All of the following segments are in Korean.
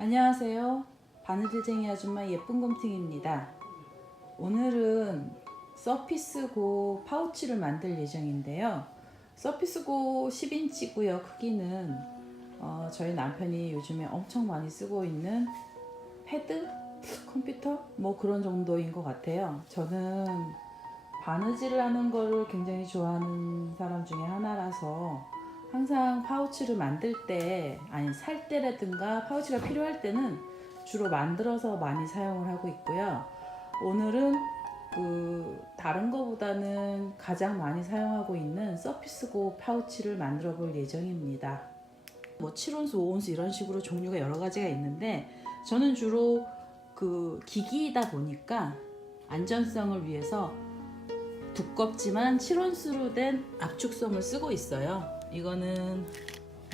안녕하세요. 바느질쟁이 아줌마 예쁜 곰팅입니다. 오늘은 서피스고 파우치를 만들 예정인데요. 서피스고 10인치고요. 크기는 저희 남편이 요즘에 엄청 많이 쓰고 있는 패드? 컴퓨터? 뭐 그런 정도인 것 같아요. 저는 바느질을 하는 거를 굉장히 좋아하는 사람 중에 하나라서 항상 파우치를 만들 때, 아니 살 때라든가 파우치가 필요할 때는 주로 만들어서 많이 사용을 하고 있고요. 오늘은 다른 거보다는 가장 많이 사용하고 있는 서피스고 파우치를 만들어 볼 예정입니다. 뭐 7온수, 5온수 이런 식으로 종류가 여러 가지가 있는데, 저는 주로 기기이다 보니까 안전성을 위해서 두껍지만 7온수로 된 압축솜을 쓰고 있어요. 이거는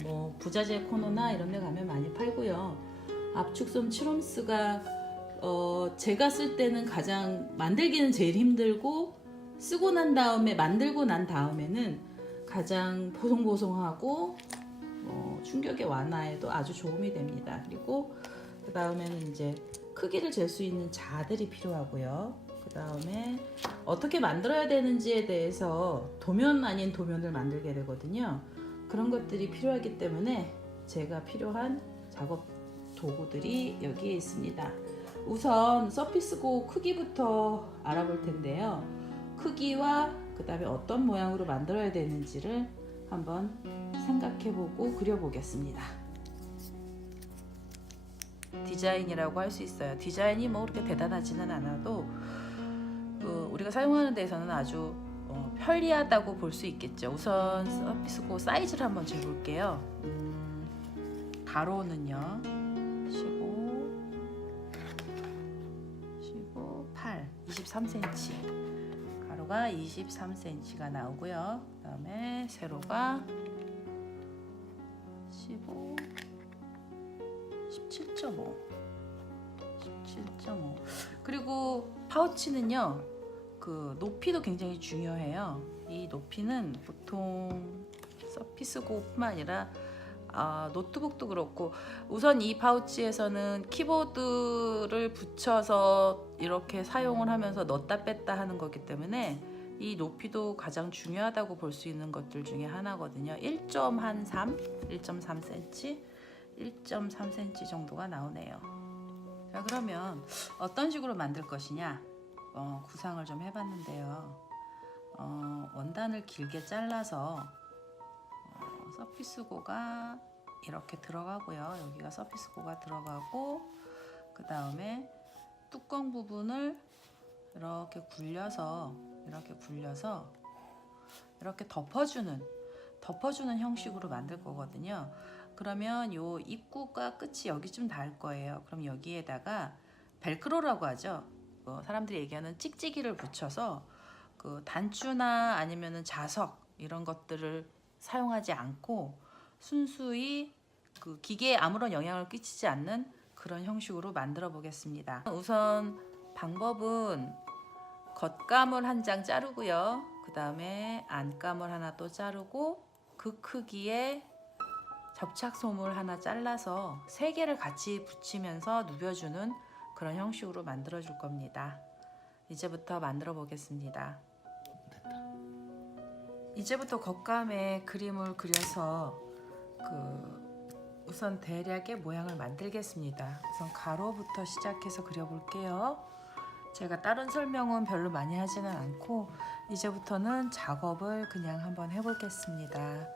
뭐 부자재 코너나 이런 데 가면 많이 팔고요. 압축솜 7온수가 제가 쓸 때는 가장 만들기는 제일 힘들고, 쓰고 난 다음에 만들고 난 다음에는 가장 보송보송하고 충격의 완화에도 아주 도움이 됩니다. 그리고 그 다음에는 이제 크기를 잴 수 있는 자들이 필요하고요. 그 다음에 어떻게 만들어야 되는지에 대해서 도면 아닌 도면을 만들게 되거든요. 그런 것들이 필요하기 때문에 제가 필요한 작업 도구들이 여기에 있습니다. 우선 서피스고 크기부터 알아볼 텐데요. 크기와 그 다음에 어떤 모양으로 만들어야 되는지를 한번 생각해보고 그려보겠습니다. 디자인이라고 할 수 있어요. 디자인이 뭐 그렇게 대단하지는 않아도 우리가 사용하는 데에서는 아주 편리하다고 볼 수 있겠죠. 우선 서피스고 사이즈를 한번 재볼게요. 가로는요 15, 8, 23cm. 가로가 23cm가 나오고요. 그 다음에 세로가 15, 17.5, 17.5. 그리고 파우치는요, 높이도 굉장히 중요해요. 이 높이는 보통 서피스고뿐만 아니라 노트북도 그렇고, 우선 이 파우치에서는 키보드를 붙여서 이렇게 사용을 하면서 넣었다 뺐다 하는 거기 때문에 이 높이도 가장 중요하다고 볼 수 있는 것들 중에 하나거든요. 1.3cm, 1.3cm 정도가 나오네요. 자, 그러면 어떤 식으로 만들 것이냐 구상을 좀 해봤는데요. 원단을 길게 잘라서 서피스고가 이렇게 들어가고요. 여기가 서피스고가 들어가고, 그 다음에 뚜껑 부분을 이렇게 굴려서 이렇게 덮어주는 형식으로 만들 거거든요. 그러면 요 입구가 끝이 여기쯤 닿을 거예요. 그럼 여기에다가 벨크로라고 하죠. 사람들이 얘기하는 찍찍이를 붙여서 단추나 아니면은 자석 이런 것들을 사용하지 않고 순수히 기계에 아무런 영향을 끼치지 않는 그런 형식으로 만들어 보겠습니다. 우선 방법은 겉감을 한 장 자르고요. 그 다음에 안감을 하나 또 자르고, 그 크기에 접착솜을 하나 잘라서 3개를 같이 붙이면서 누벼주는 그런 형식으로 만들어 줄 겁니다. 이제부터 만들어 보겠습니다. 이제부터 겉감에 그림을 그려서 우선 대략의 모양을 만들겠습니다. 우선 가로부터 시작해서 그려볼게요. 제가 다른 설명은 별로 많이 하지는 않고 이제부터는 작업을 그냥 한번 해보겠습니다.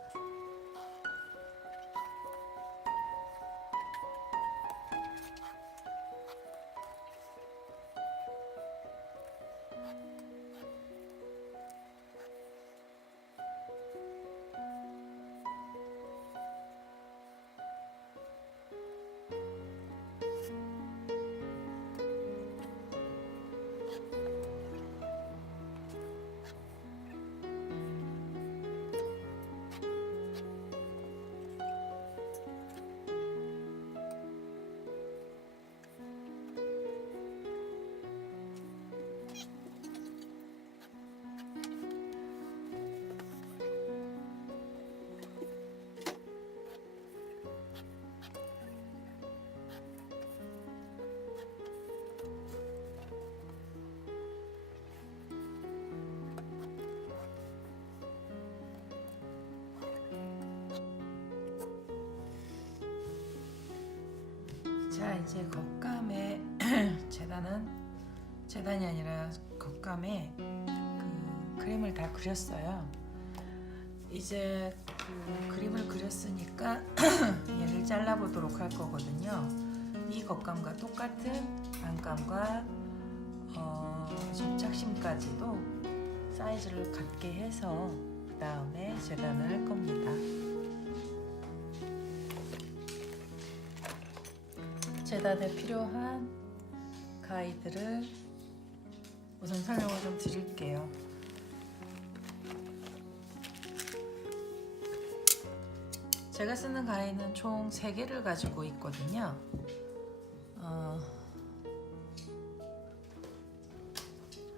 자, 이제 겉감에 재단이 아니라 겉감에 그 그림을 다 그렸어요. 이제 그 그림을 그렸으니까 얘를 잘라보도록 할 거거든요. 이 겉감과 똑같은 안감과 접착심까지도 사이즈를 같게 해서 그 다음에 재단을 할 겁니다. 재단에 필요한 가위들을 우선 설명을 좀 드릴게요. 제가 쓰는 가위는 총 3개를 가지고 있거든요.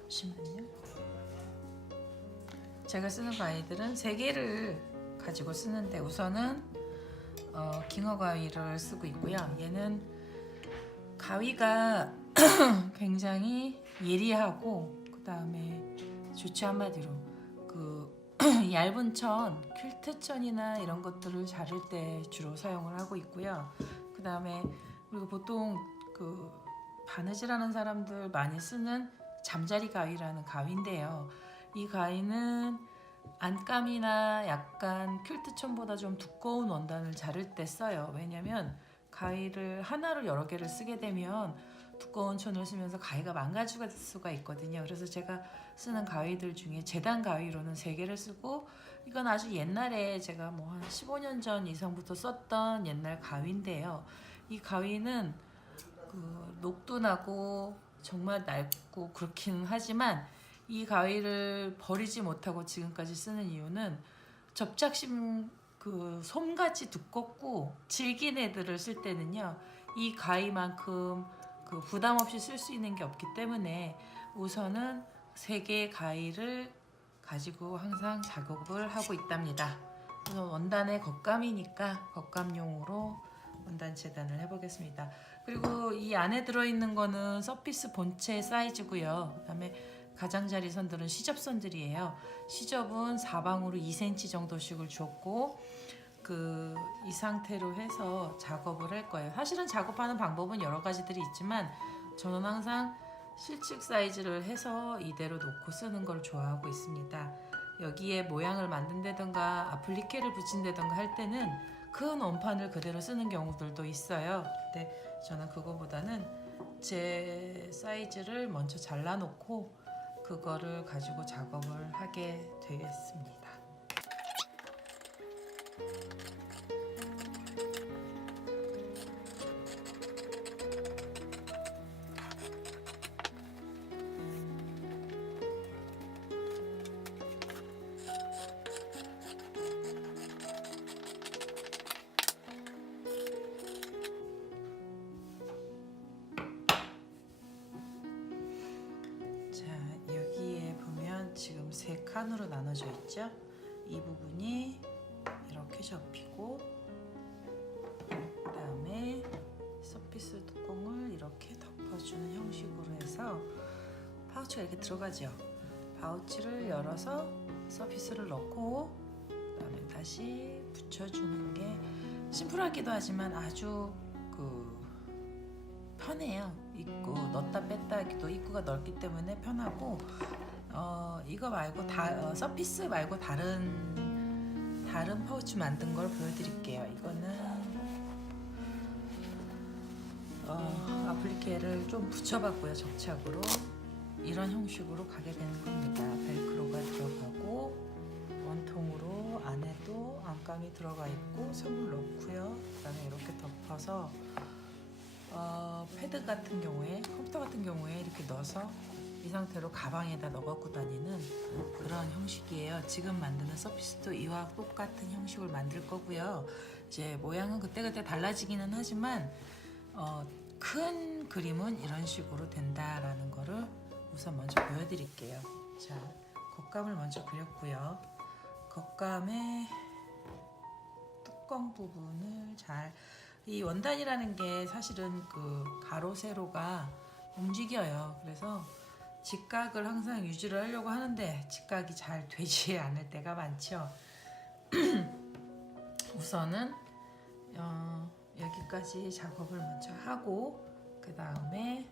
잠시만요. 제가 쓰는 가위들은 3개를 가지고 쓰는데 우선은 깅어 가위를 쓰고 있고요. 얘는 가위가 굉장히 예리하고 그 다음에 좋지, 한마디로 그 얇은 천, 퀼트 천이나 이런 것들을 자를 때 주로 사용을 하고 있고요. 그 다음에 그리고 보통 그 바느질하는 사람들 많이 쓰는 잠자리 가위라는 가위인데요. 이 가위는 안감이나 약간 퀼트 천보다 좀 두꺼운 원단을 자를 때 써요. 왜냐면 가위를 하나로 여러 개를 쓰게 되면 두꺼운 천을 쓰면서 가위가 망가질 수가 있거든요. 그래서 제가 쓰는 가위들 중에 재단 가위로는 3개를 쓰고, 이건 아주 옛날에 제가 뭐 한 15년 전 이상부터 썼던 옛날 가위인데요. 이 가위는 그 녹도 나고 정말 낡고 그렇긴 하지만 이 가위를 버리지 못하고 지금까지 쓰는 이유는 접착심 그 솜같이 두껍고 질긴 애들을 쓸 때는요, 이 가위만큼 그 부담 없이 쓸 수 있는 게 없기 때문에 우선은 3개의 가위를 가지고 항상 작업을 하고 있답니다. 그래서 원단의 겉감이니까 겉감용으로 원단 재단을 해보겠습니다. 그리고 이 안에 들어있는 거는 서피스 본체 사이즈고요. 그 다음에 가장자리 선들은 시접선들이에요. 시접은 사방으로 2cm 정도씩을 줬고 이 상태로 해서 작업을 할 거예요. 사실은 작업하는 방법은 여러 가지들이 있지만 저는 항상 실측 사이즈를 해서 이대로 놓고 쓰는 걸 좋아하고 있습니다. 여기에 모양을 만든다든가 아플리케를 붙인다든가 할 때는 큰 원판을 그대로 쓰는 경우들도 있어요. 근데 저는 그거보다는 제 사이즈를 먼저 잘라놓고 그거를 가지고 작업을 하게 되겠습니다. 지금 3칸으로 나눠져 있죠. 이 부분이 이렇게 접히고 그 다음에 서피스 뚜껑을 이렇게 덮어주는 형식으로 해서 파우치가 이렇게 들어가죠. 파우치를 열어서 서피스를 넣고 그 다음에 다시 붙여주는 게 심플하기도 하지만 아주 편해요. 입구 넣었다 뺐다 하기도 입구가 넓기 때문에 편하고, 이거 말고 서피스 말고 다른 파우치 만든 걸 보여드릴게요. 이거는 아플리케를 좀 붙여봤고요. 접착으로 이런 형식으로 가게 되는 겁니다. 벨크로가 들어가고 원통으로 안에도 안감이 들어가 있고 선을 넣고요. 그다음에 이렇게 덮어서 패드 같은 경우에, 컴퓨터 같은 경우에 이렇게 넣어서 이 상태로 가방에다 넣어 갖고 다니는 그런 형식이에요. 지금 만드는 서피스도 이와 똑같은 형식을 만들 거고요. 이제 모양은 그때그때 달라지기는 하지만 큰 그림은 이런 식으로 된다라는 거를 우선 먼저 보여드릴게요. 자, 겉감을 먼저 그렸고요. 겉감의 뚜껑 부분을 이 원단이라는 게 사실은 가로 세로가 움직여요. 그래서 직각을 항상 유지를 하려고 하는데 직각이 잘 되지 않을 때가 많죠. 우선은 여기까지 작업을 먼저 하고 그 다음에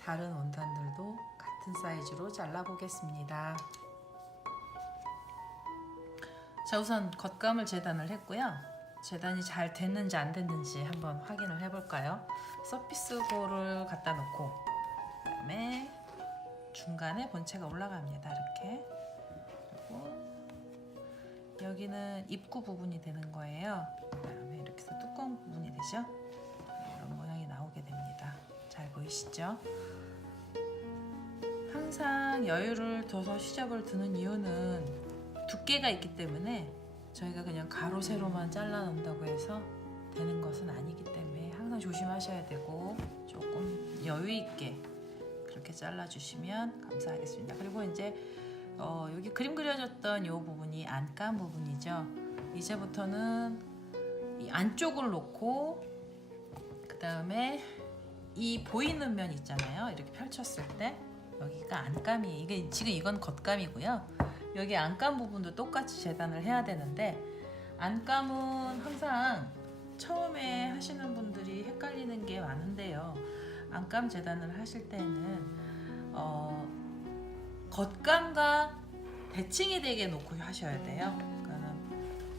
다른 원단들도 같은 사이즈로 잘라 보겠습니다. 자, 우선 겉감을 재단을 했고요. 재단이 잘 됐는지 안 됐는지 한번 확인을 해볼까요? 서피스고를 갖다 놓고 그다음에 중간에 본체가 올라갑니다. 이렇게. 그리고 여기는 입구 부분이 되는 거예요. 그다음에 이렇게 해서 뚜껑 부분이 되죠. 이런 모양이 나오게 됩니다. 잘 보이시죠? 항상 여유를 둬서 시접을 두는 이유는 두께가 있기 때문에 저희가 그냥 가로 세로만 잘라 놓는다고 해서 되는 것은 아니기 때문에 항상 조심하셔야 되고 조금 여유 있게 그렇게 잘라 주시면 감사하겠습니다. 그리고 이제 여기 그림 그려졌던 이 부분이 안감 부분이죠. 이제부터는 이 안쪽을 놓고 그 다음에 이 보이는 면 있잖아요. 이렇게 펼쳤을 때 여기가 안감이에요. 이게 지금 이건 겉감이고요. 여기 안감 부분도 똑같이 재단을 해야 되는데 안감은 항상 처음에 하시는 분들이 헷갈리는 게 많은데요. 안감 재단을 하실 때는 겉감과 대칭이 되게 놓고 하셔야 돼요. 그러니까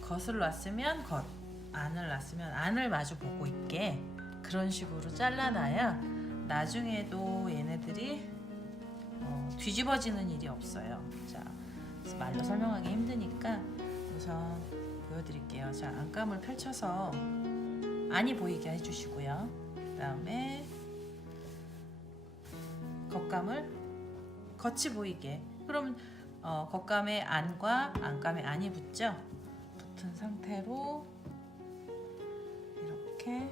겉을 놨으면 겉, 안을 놨으면 안을 마주 보고 있게 그런 식으로 잘라놔야 나중에도 얘네들이 뒤집어지는 일이 없어요. 자, 말로 설명하기 힘드니까 우선 보여드릴게요. 자, 안감을 펼쳐서 안이 보이게 해주시고요. 그 다음에 겉감을 겉이 보이게. 그러면 겉감에 안과 안감에 안이 붙죠? 붙은 상태로 이렇게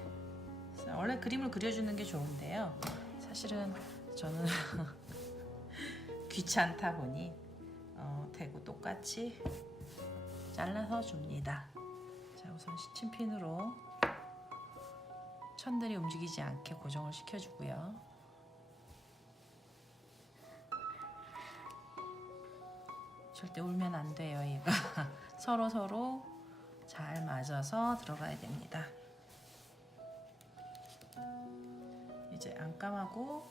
원래 그림을 그려주는 게 좋은데요. 사실은 저는 귀찮다 보니 대고 똑같이 잘라서 줍니다. 자, 우선 시침핀으로 천들이 움직이지 않게 고정을 시켜주고요. 절대 울면 안 돼요. 얘가 서로 잘 맞아서 들어가야 됩니다. 이제 안감하고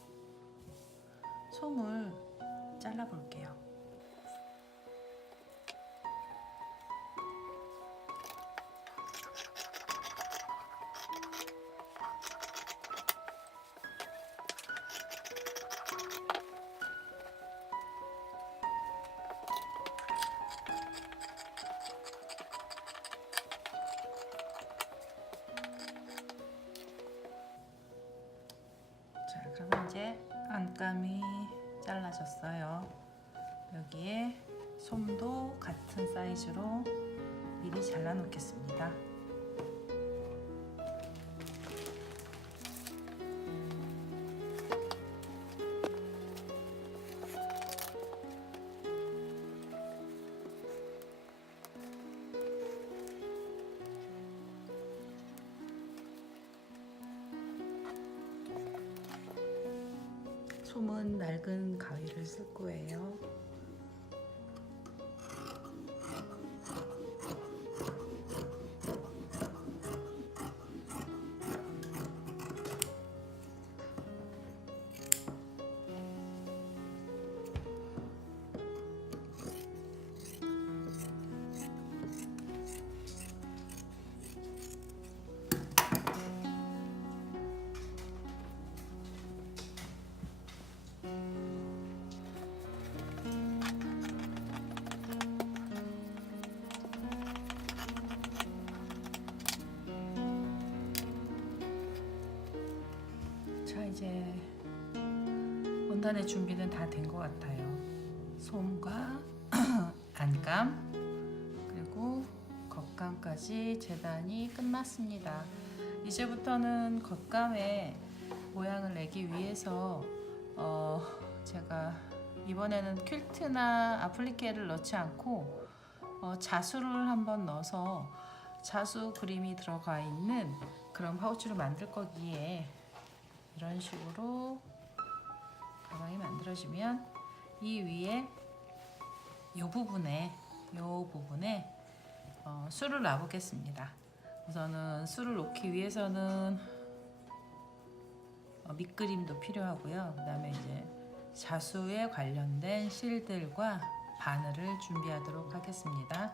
솜을 잘라 볼게요. 자, 그러면 이제 안감이 잘라졌어요. 여기에 솜도 같은 사이즈로 미리 잘라 놓겠습니다. 솜은 낡은 가위를 쓸 거예요. 자, 이제 원단의 준비는 다 된 것 같아요. 솜과 안감 그리고 겉감까지 재단이 끝났습니다. 이제부터는 겉감에 모양을 내기 위해서 제가 이번에는 퀼트나 아플리케를 넣지 않고 자수를 한번 넣어서 자수 그림이 들어가 있는 그런 파우치를 만들 거기에 이런 식으로 가방이 만들어지면 이 위에 이 부분에 술을 놔보겠습니다. 우선은 술을 놓기 위해서는 밑그림도 필요하고요. 그 다음에 이제 자수에 관련된 실들과 바늘을 준비하도록 하겠습니다.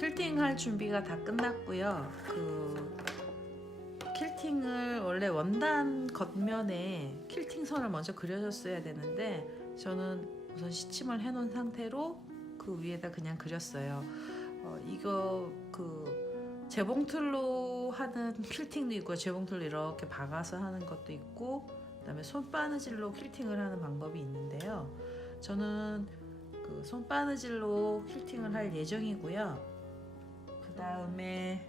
퀼팅 할 준비가 다 끝났고요. 그 퀼팅을 원래 원단 겉면에 퀼팅 선을 먼저 그려줬어야 되는데 저는 우선 시침을 해놓은 상태로 그 위에다 그냥 그렸어요. 이거 그 재봉틀로 하는 퀼팅도 있고 재봉틀로 이렇게 박아서 하는 것도 있고 그다음에 손바느질로 퀼팅을 하는 방법이 있는데요. 저는 그 손바느질로 퀼팅을 할 예정이고요. 그 다음에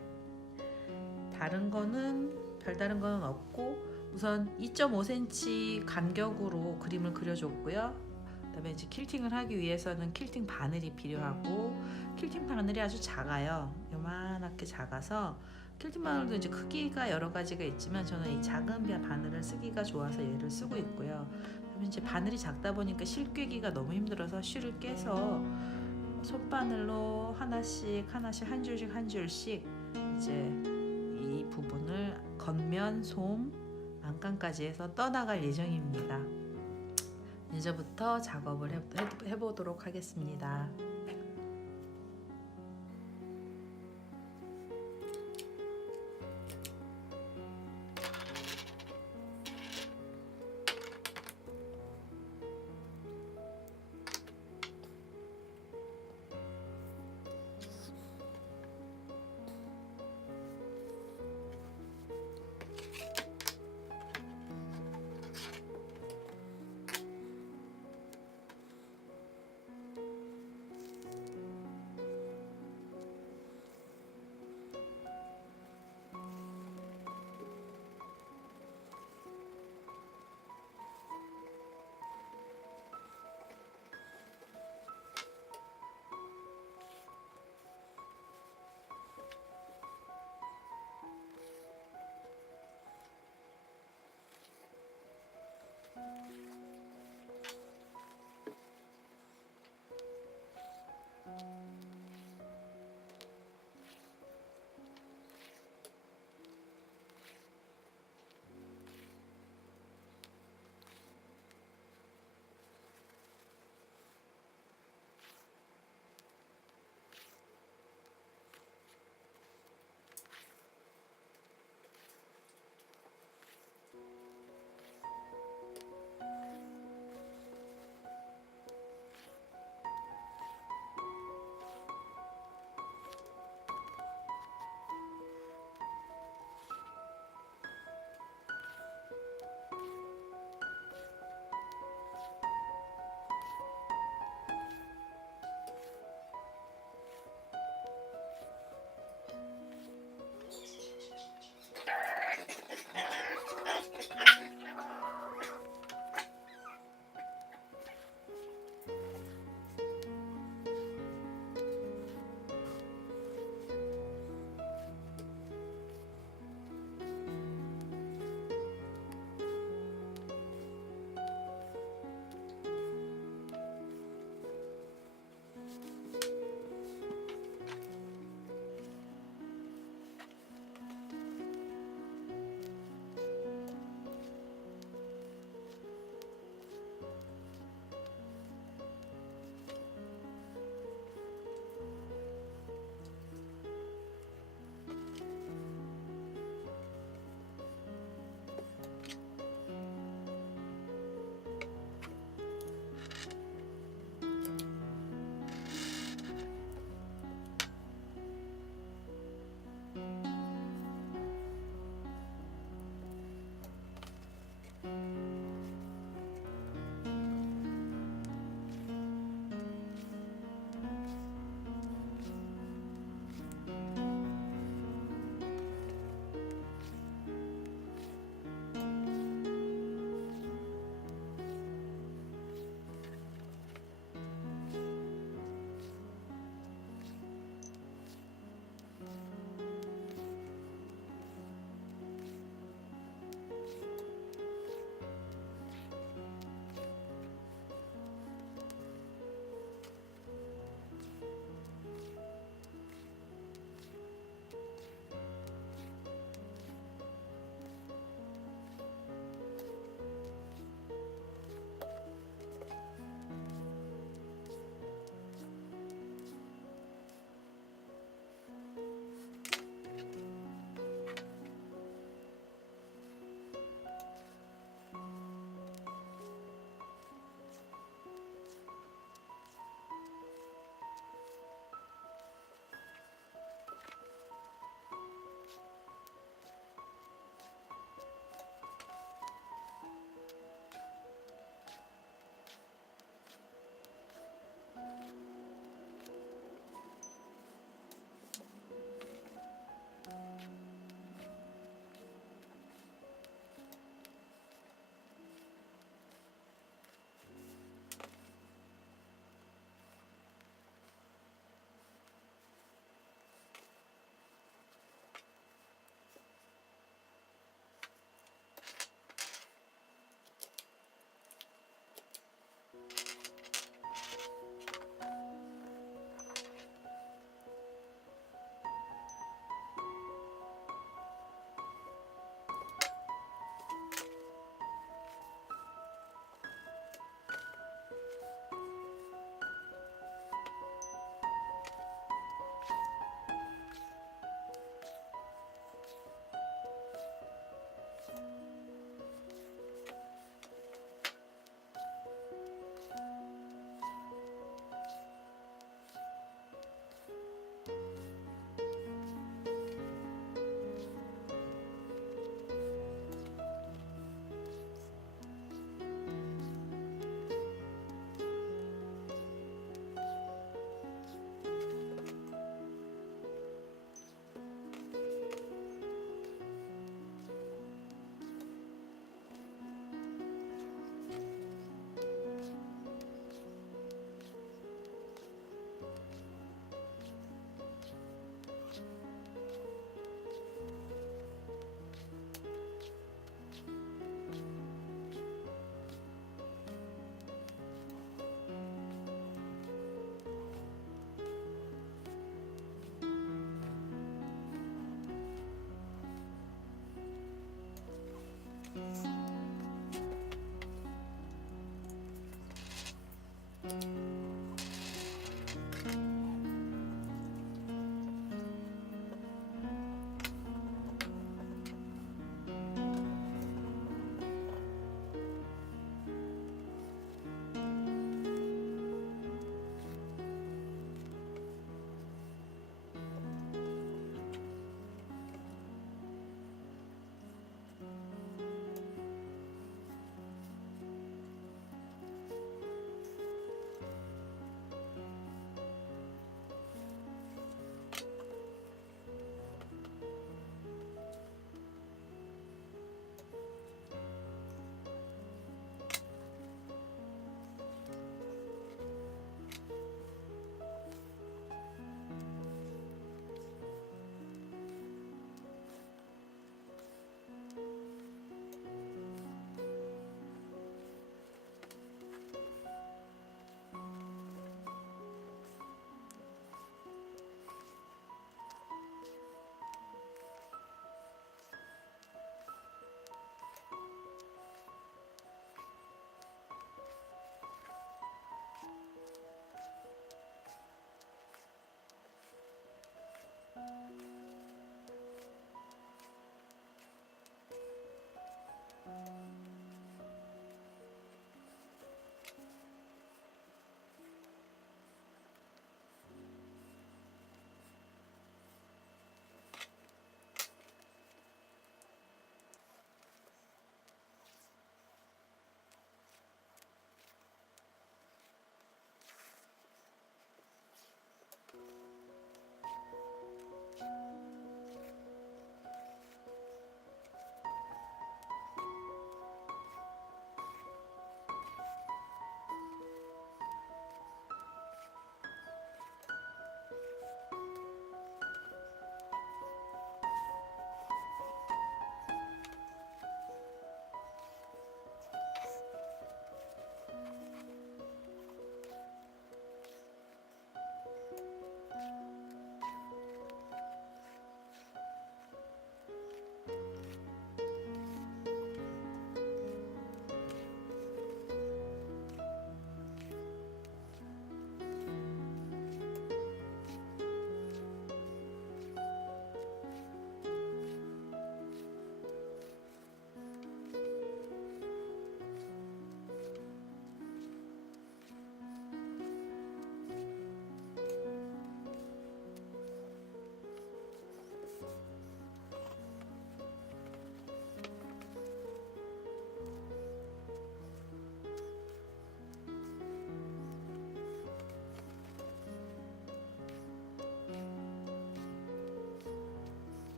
다른 거는 별다른 거는 없고 우선 2.5cm 간격으로 그림을 그려줬고요. 그다음에 이제 퀼팅을 하기 위해서는 퀼팅 바늘이 필요하고 퀼팅 바늘이 아주 작아요. 요만하게 작아서 퀼팅 바늘도 이제 크기가 여러 가지가 있지만 저는 이 작은 바늘을 쓰기가 좋아서 얘를 쓰고 있고요. 그다음에 이제 바늘이 작다 보니까 실 꿰기가 너무 힘들어서 실을 깨서 손바늘로 하나씩 한 줄씩 이제 이 부분을 겉면, 솜, 안감까지 해서 떠나갈 예정입니다. 이제부터 작업을 해보도록 하겠습니다.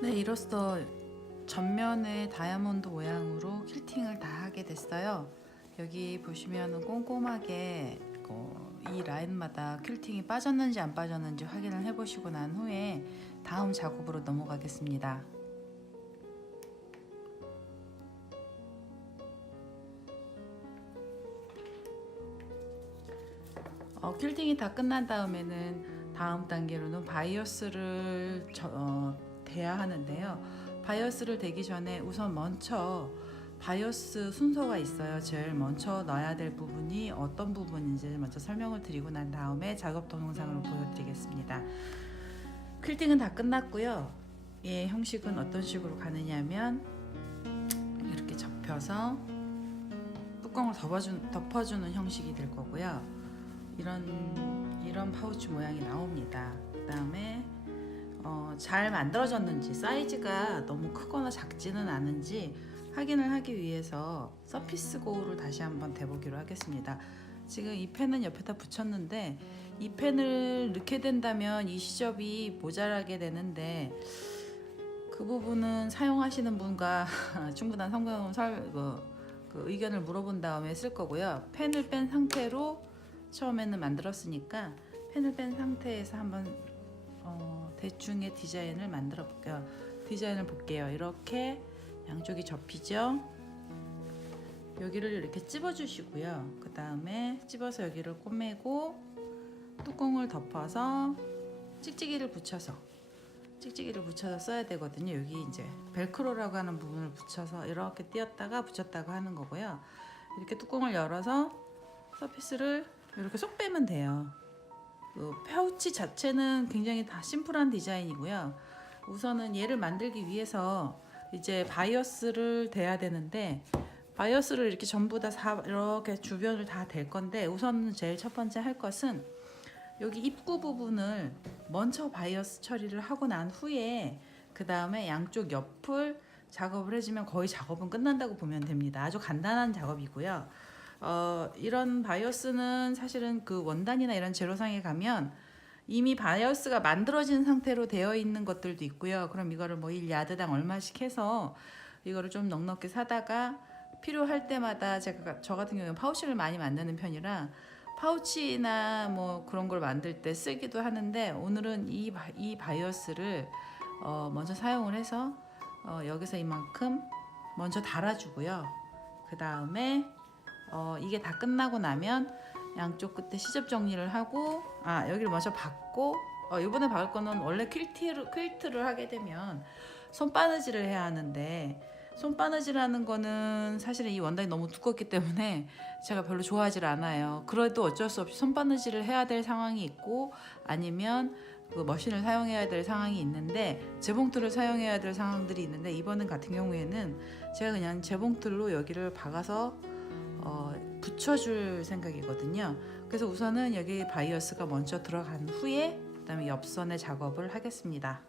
네, 이로써 전면에 다이아몬드 모양으로 퀼팅을 다 하게 됐어요. 여기 보시면 꼼꼼하게 이 라인마다 퀼팅이 빠졌는지 안 빠졌는지 확인을 해보시고 난 후에 다음 작업으로 넘어가겠습니다. 퀼팅이 다 끝난 다음에는 다음 단계로는 바이어스를 대야 하는데요. 바이어스를 대기 전에 우선 먼저 바이어스 순서가 있어요. 제일 먼저 넣어야 될 부분이 어떤 부분인지 먼저 설명을 드리고 난 다음에 작업 동영상으로 보여드리겠습니다. 퀼팅은 다 끝났고요. 얘 형식은 어떤 식으로 가느냐면 이렇게 접혀서 뚜껑을 덮어주는 형식이 될 거고요. 이런 파우치 모양이 나옵니다. 그 다음에 잘 만들어졌는지, 사이즈가 너무 크거나 작지는 않은지 확인을 하기 위해서 서피스 고우를 다시 한번 대보기로 하겠습니다. 지금 이 펜은 옆에다 붙였는데 이 펜을 넣게 된다면 이 시접이 모자라게 되는데 그 부분은 사용하시는 분과 충분한 그 의견을 물어본 다음에 쓸 거고요. 펜을 뺀 상태로 처음에는 만들었으니까 펜을 뺀 상태에서 한번 대충의 디자인을 만들어 볼게요. 이렇게 양쪽이 접히죠. 여기를 이렇게 찝어 주시고요. 그 다음에 찝어서 여기를 꼬매고 뚜껑을 덮어서 찍찍이를 붙여서 써야 되거든요. 여기 이제 벨크로라고 하는 부분을 붙여서 이렇게 띄었다가 붙였다가 하는 거고요. 이렇게 뚜껑을 열어서 서피스를 이렇게 쏙 빼면 돼요. 그 파우치 자체는 굉장히 다 심플한 디자인이고요. 우선은 얘를 만들기 위해서 이제 바이어스를 대야 되는데 바이어스를 이렇게 전부 다 이렇게 주변을 다 댈 건데 우선 제일 첫 번째 할 것은 여기 입구 부분을 먼저 바이어스 처리를 하고 난 후에 그 다음에 양쪽 옆을 작업을 해주면 거의 작업은 끝난다고 보면 됩니다. 아주 간단한 작업이고요. 이런 바이어스는 사실은 그 원단이나 이런 재료상에 가면 이미 바이어스가 만들어진 상태로 되어 있는 것들도 있고요. 그럼 이거를 뭐 1야드당 얼마씩 해서 이거를 좀 넉넉히 사다가 필요할 때마다 저 같은 경우는 파우치를 많이 만드는 편이라 파우치나 뭐 그런 걸 만들 때 쓰기도 하는데 오늘은 이 바이어스를 먼저 사용을 해서 여기서 이만큼 먼저 달아주고요. 그 다음에 이게 다 끝나고 나면 양쪽 끝에 시접 정리를 하고 여기를 먼저 박고 이번에 박을 거는 원래 퀼트를 하게 되면 손바느질을 해야 하는데 손바느질하는 거는 사실은 이 원단이 너무 두껍기 때문에 제가 별로 좋아하질 않아요. 그래도 어쩔 수 없이 손바느질을 해야 될 상황이 있고 아니면 그 머신을 사용해야 될 상황이 있는데 재봉틀을 사용해야 될 상황들이 있는데 이번 같은 경우에는 제가 그냥 재봉틀로 여기를 박아서 붙여줄 생각이거든요. 그래서 우선은 여기 바이어스가 먼저 들어간 후에 그다음에 옆선에 작업을 하겠습니다.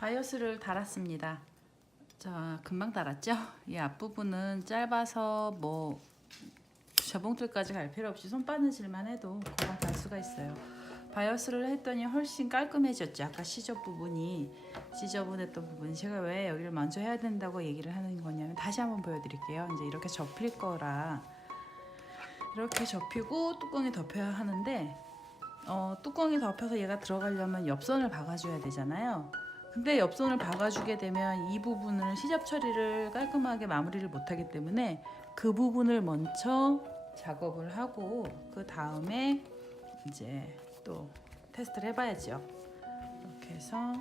바이어스를 달았습니다. 자, 금방 달았죠? 이 앞부분은 짧아서 뭐 재봉틀까지 갈 필요 없이 손바느질만 해도 금방 달 수가 있어요. 바이어스를 했더니 훨씬 깔끔해졌죠. 아까 지저분했던 부분이 제가 왜 여기를 먼저 해야 된다고 얘기를 하는 거냐면 다시 한번 보여드릴게요. 이제 이렇게 접힐 거라 이렇게 접히고 뚜껑이 덮여야 하는데 뚜껑이 덮여서 얘가 들어가려면 옆선을 박아줘야 되잖아요. 근데 옆선을 박아주게 되면 이 부분을 시접 처리를 깔끔하게 마무리를 못하기 때문에 그 부분을 먼저 작업을 하고 그 다음에 이제 또 테스트를 해봐야죠. 이렇게 해서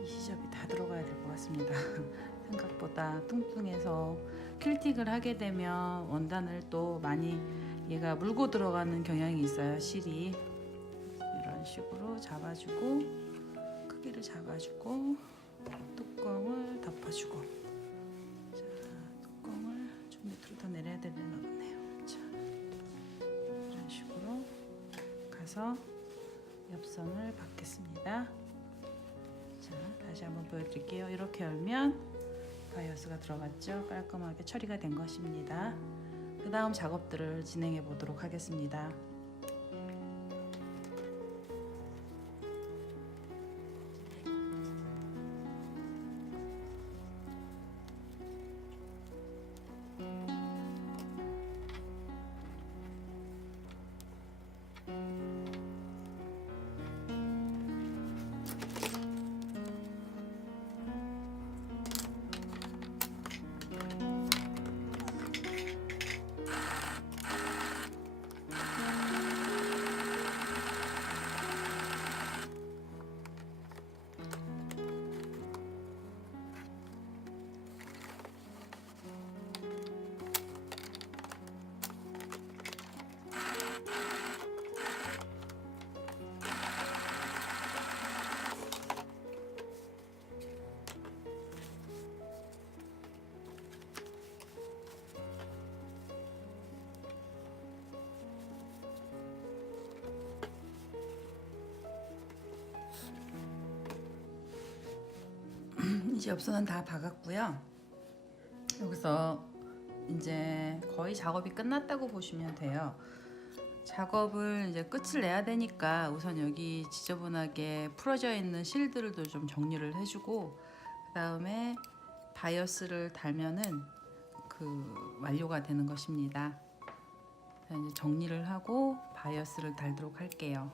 이 시접이 다 들어가야 될 것 같습니다. 생각보다 뚱뚱해서 퀼틱을 하게 되면 원단을 또 많이 얘가 물고 들어가는 경향이 있어요. 실이 이런 식으로 잡아주고 크기를 잡아주고 뚜껑을 덮어주고 자, 뚜껑을 좀 밑으로 더 내려야 되나 보네요. 자, 이런 식으로 가서 옆선을 받겠습니다. 자, 다시 한번 보여드릴게요. 이렇게 열면 바이어스가 들어갔죠. 깔끔하게 처리가 된 것입니다. 그 다음 작업들을 진행해 보도록 하겠습니다. 이제 옆선은 다 박았고요. 여기서 이제 거의 작업이 끝났다고 보시면 돼요. 작업을 이제 끝을 내야 되니까 우선 여기 지저분하게 풀어져 있는 실들도 좀 정리를 해주고 그 다음에 바이어스를 달면은 그 완료가 되는 것입니다. 자, 이제 정리를 하고 바이어스를 달도록 할게요.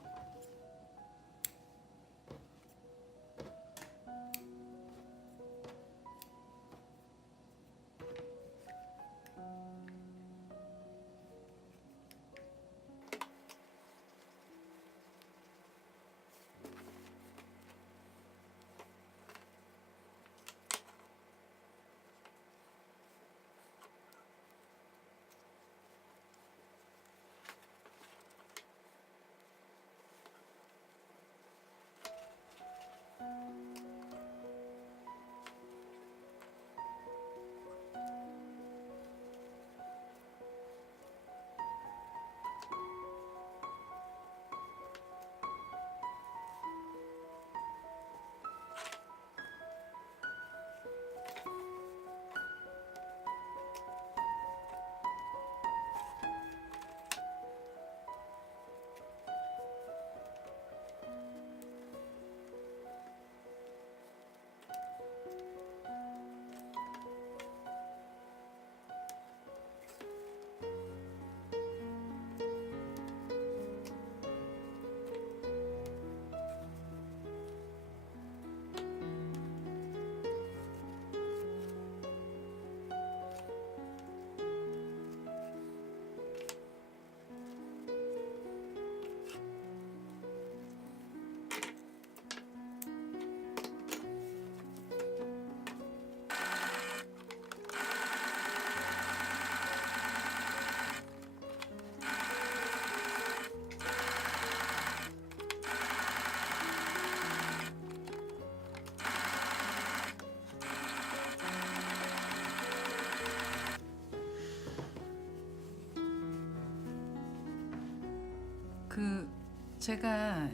제가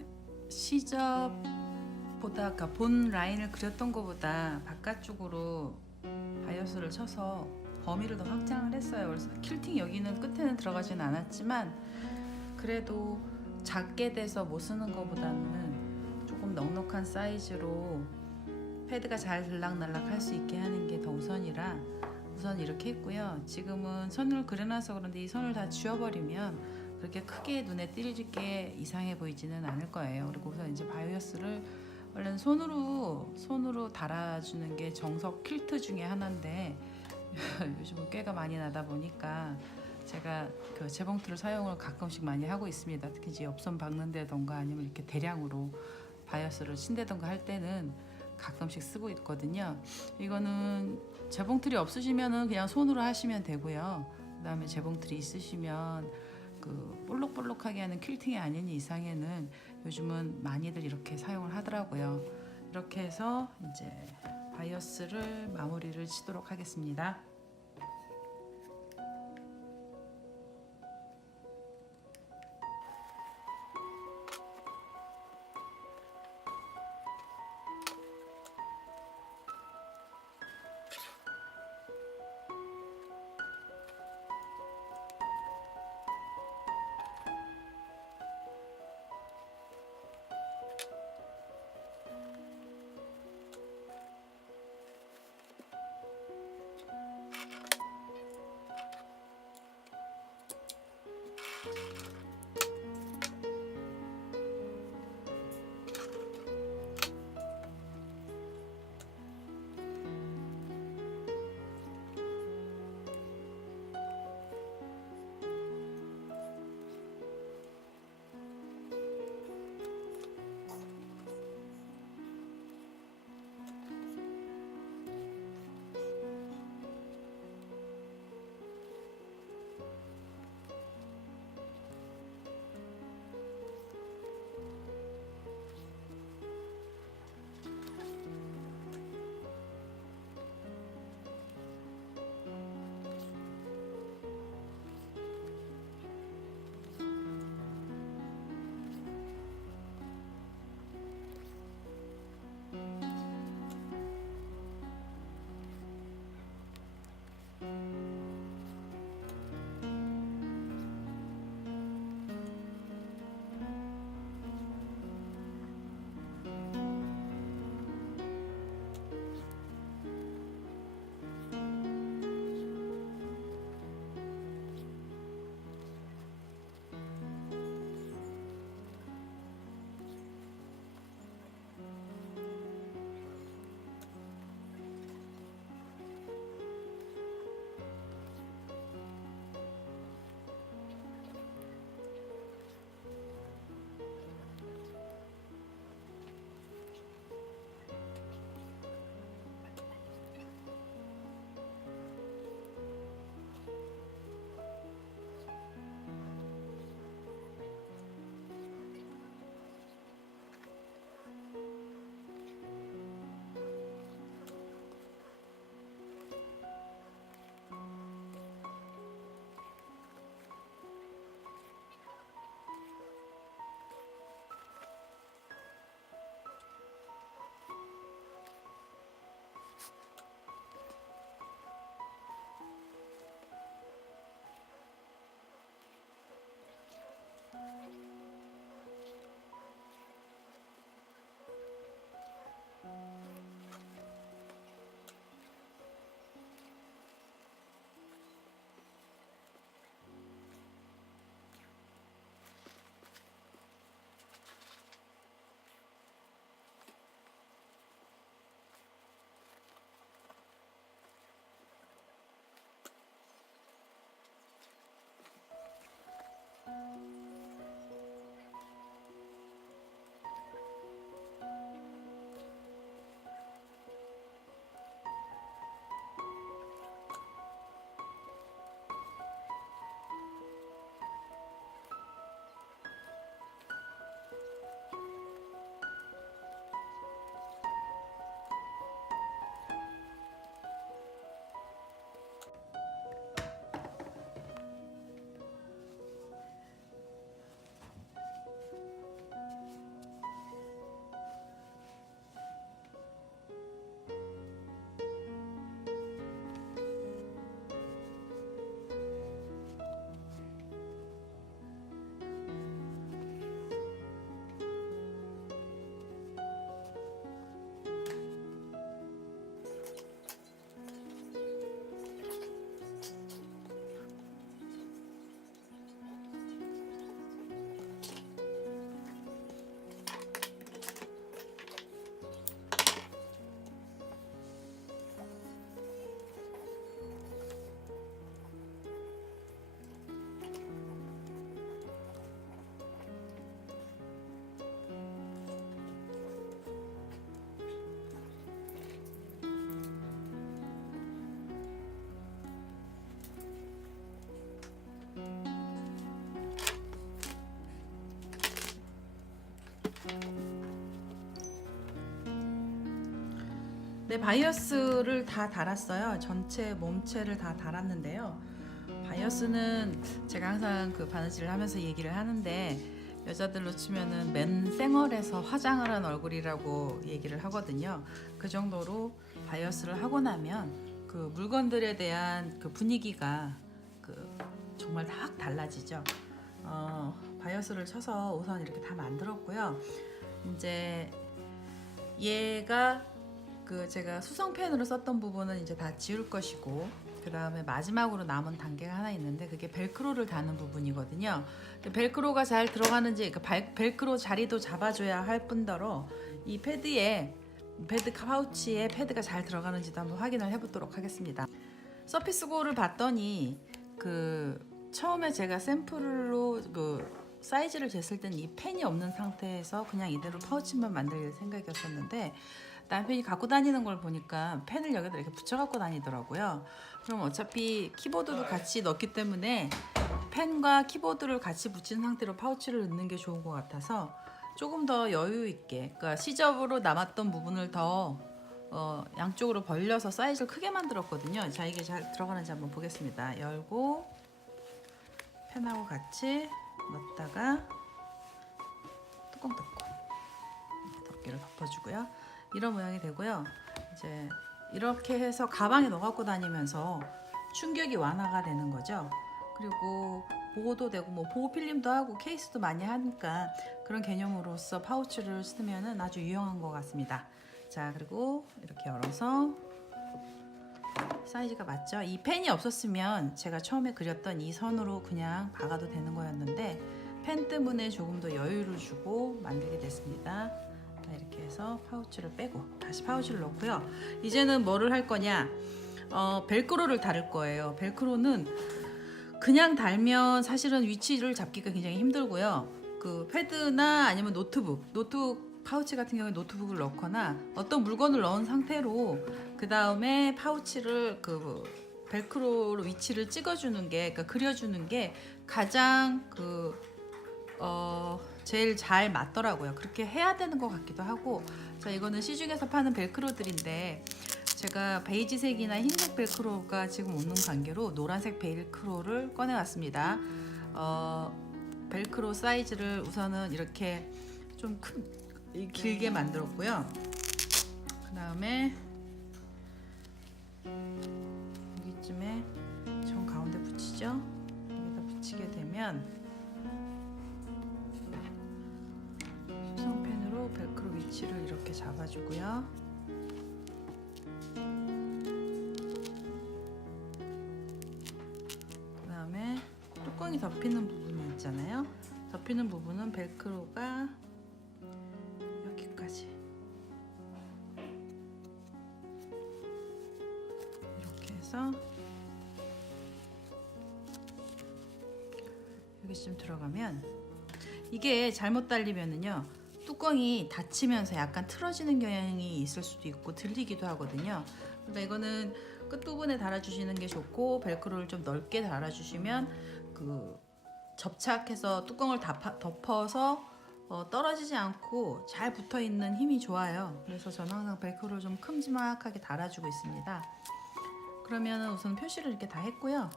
시접보다, 그러니까 본 라인을 그렸던 것보다 바깥쪽으로 바이어스를 쳐서 범위를 더 확장을 했어요. 그래서 킬팅 여기는 끝에는 들어가진 않았지만 그래도 작게 돼서 못 쓰는 것보다는 조금 넉넉한 사이즈로 패드가 잘 들락날락 할 수 있게 하는 게 더 우선이라 우선 이렇게 했고요. 지금은 선을 그려놔서 그런데 이 선을 다 지워버리면 그렇게 크게 눈에 띄게 이상해 보이지는 않을 거예요. 그리고 우선 이제 바이어스를 원래는 손으로 달아주는 게 정석 퀼트 중에 하나인데 요즘은 꾀가 많이 나다 보니까 제가 그 재봉틀을 사용을 가끔씩 많이 하고 있습니다. 특히 이제 옆선 박는 데던가 아니면 이렇게 대량으로 바이어스를 친다던가 할 때는 가끔씩 쓰고 있거든요. 이거는 재봉틀이 없으시면은 그냥 손으로 하시면 되고요. 그다음에 재봉틀이 있으시면 그 볼록볼록하게 하는 퀼팅이 아닌 이상에는 요즘은 많이들 이렇게 사용을 하더라고요. 이렇게 해서 이제 바이어스를 마무리를 치도록 하겠습니다. 네, 바이어스를 다 달았어요. 전체 몸체를 다 달았는데요. 바이어스는 제가 항상 그 바느질을 하면서 얘기를 하는데, 여자들로 치면은 맨 쌩얼에서 화장을 한 얼굴이라고 얘기를 하거든요. 그 정도로 바이어스를 하고 나면 그 물건들에 대한 그 분위기가 그 정말 확 달라지죠. 바이어스를 쳐서 우선 이렇게 다 만들었고요. 이제 얘가 그 제가 수성펜으로 썼던 부분은 이제 다 지울 것이고, 그 다음에 마지막으로 남은 단계가 하나 있는데, 그게 벨크로를 다는 부분이거든요. 벨크로가 잘 들어가는지, 그러니까 벨크로 자리도 잡아줘야 할 뿐더러 이 패드에, 패드 파우치에 패드가 잘 들어가는지도 한번 확인을 해보도록 하겠습니다. 서피스고를 봤더니 그 처음에 제가 샘플로 그 사이즈를 쟀을 땐 이 펜이 없는 상태에서 그냥 이대로 파우치만 만들 생각이었었는데, 남편이 갖고 다니는 걸 보니까 펜을 여기다 이렇게 붙여 갖고 다니더라고요. 그럼 어차피 키보드도 같이 넣기 때문에 펜과 키보드를 같이 붙인 상태로 파우치를 넣는 게 좋은 것 같아서 조금 더 여유 있게, 그러니까 시접으로 남았던 부분을 더 양쪽으로 벌려서 사이즈를 크게 만들었거든요. 자, 이게 잘 들어가는지 한번 보겠습니다. 열고 펜하고 같이 넣었다가 뚜껑 덮고 덮개를 덮어주고요. 이런 모양이 되고요. 이제 이렇게 해서 가방에 넣어 갖고 다니면서 충격이 완화가 되는 거죠. 그리고 보호도 되고 뭐 보호 필름도 하고 케이스도 많이 하니까 그런 개념으로서 파우치를 쓰면은 아주 유용한 것 같습니다. 자, 그리고 이렇게 열어서 사이즈가 맞죠? 이 펜이 없었으면 제가 처음에 그렸던 이 선으로 그냥 박아도 되는 거였는데, 펜 때문에 조금 더 여유를 주고 만들게 됐습니다. 이렇게 해서 파우치를 빼고 다시 파우치를 넣고요. 이제는 뭐를 할 거냐, 벨크로를 달을 거예요. 벨크로는 그냥 달면 사실은 위치를 잡기가 굉장히 힘들고요. 그 패드나 아니면 노트북 파우치 같은 경우에 노트북을 넣거나 어떤 물건을 넣은 상태로 그 다음에 파우치를 그 벨크로로 위치를 찍어주는 게, 그러니까 그려주는 게 가장 제일 잘 맞더라고요. 그렇게 해야 되는 것 같기도 하고. 자, 이거는 시중에서 파는 벨크로들인데 제가 베이지색이나 흰색 벨크로가 지금 없는 관계로 노란색 벨크로를 꺼내왔습니다. 벨크로 사이즈를 우선은 이렇게 좀 길게 만들었고요. 그 다음에 여기쯤에 정 가운데 붙이죠. 여기다 붙이게 되면 수성펜으로 벨크로 위치를 이렇게 잡아주고요. 그 다음에 뚜껑이 덮이는 부분이 있잖아요. 덮이는 부분은 벨크로가 여기까지 이렇게 해서 여기쯤 들어가면, 이게 잘못 달리면은요 뚜껑이 닫히면서 약간 틀어지는 경향이 있을 수도 있고 들리기도 하거든요. 그러니까 이거는 끝부분에 달아주시는 게 좋고, 벨크로를 좀 넓게 달아주시면 그 접착해서 뚜껑을 덮어서 떨어지지 않고 잘 붙어있는 힘이 좋아요. 그래서 저는 항상 벨크로를 좀 큼지막하게 달아주고 있습니다. 그러면 우선 표시를 이렇게 다 했고요.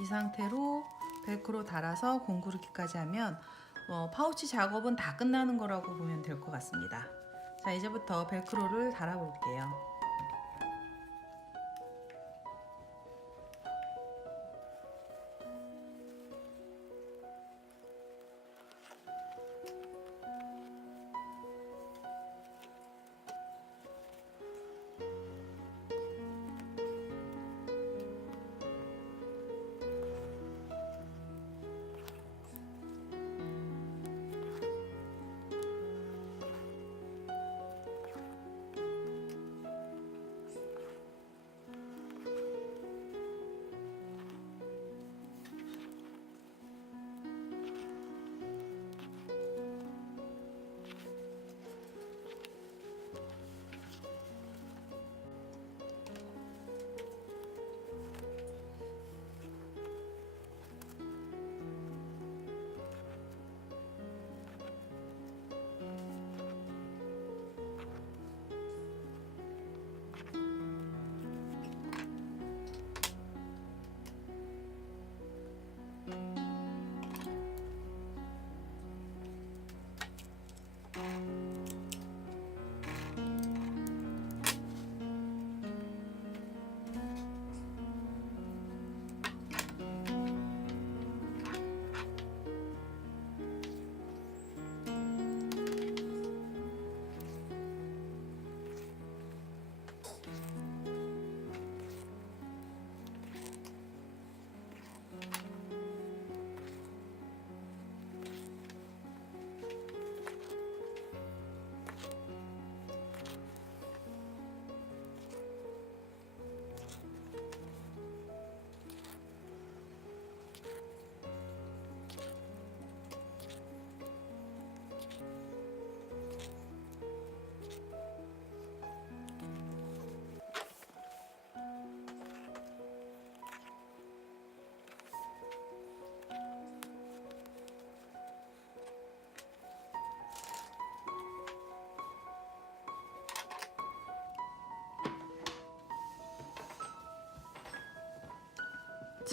이 상태로 벨크로 달아서 공구르기까지 하면 파우치 작업은 다 끝나는 거라고 보면 될 것 같습니다. 자, 이제부터 벨크로를 달아볼게요.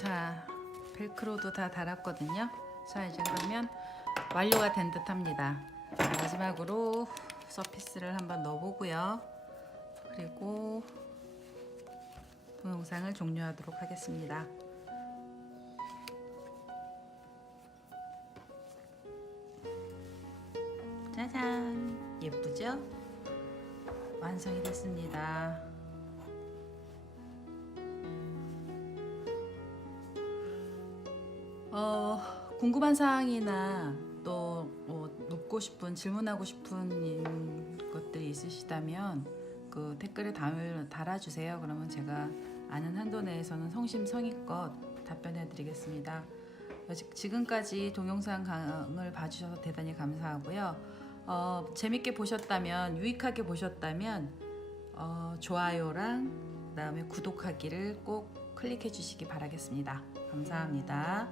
자, 벨크로도 다 달았거든요. 자, 이제 그러면 완료가 된 듯 합니다. 마지막으로 서피스를 한번 넣어보고요. 그리고 동영상을 종료하도록 하겠습니다. 짜잔! 예쁘죠? 완성이 됐습니다. 궁금한 사항이나 또 묻고 싶은, 질문하고 싶은 것들이 있으시다면 그 댓글에 달아주세요. 그러면 제가 아는 한도 내에서는 성심성의껏 답변해 드리겠습니다. 지금까지 동영상을 봐주셔서 대단히 감사하고요. 재밌게 보셨다면, 유익하게 보셨다면 좋아요랑 그다음에 구독하기를 꼭 클릭해 주시기 바라겠습니다. 감사합니다.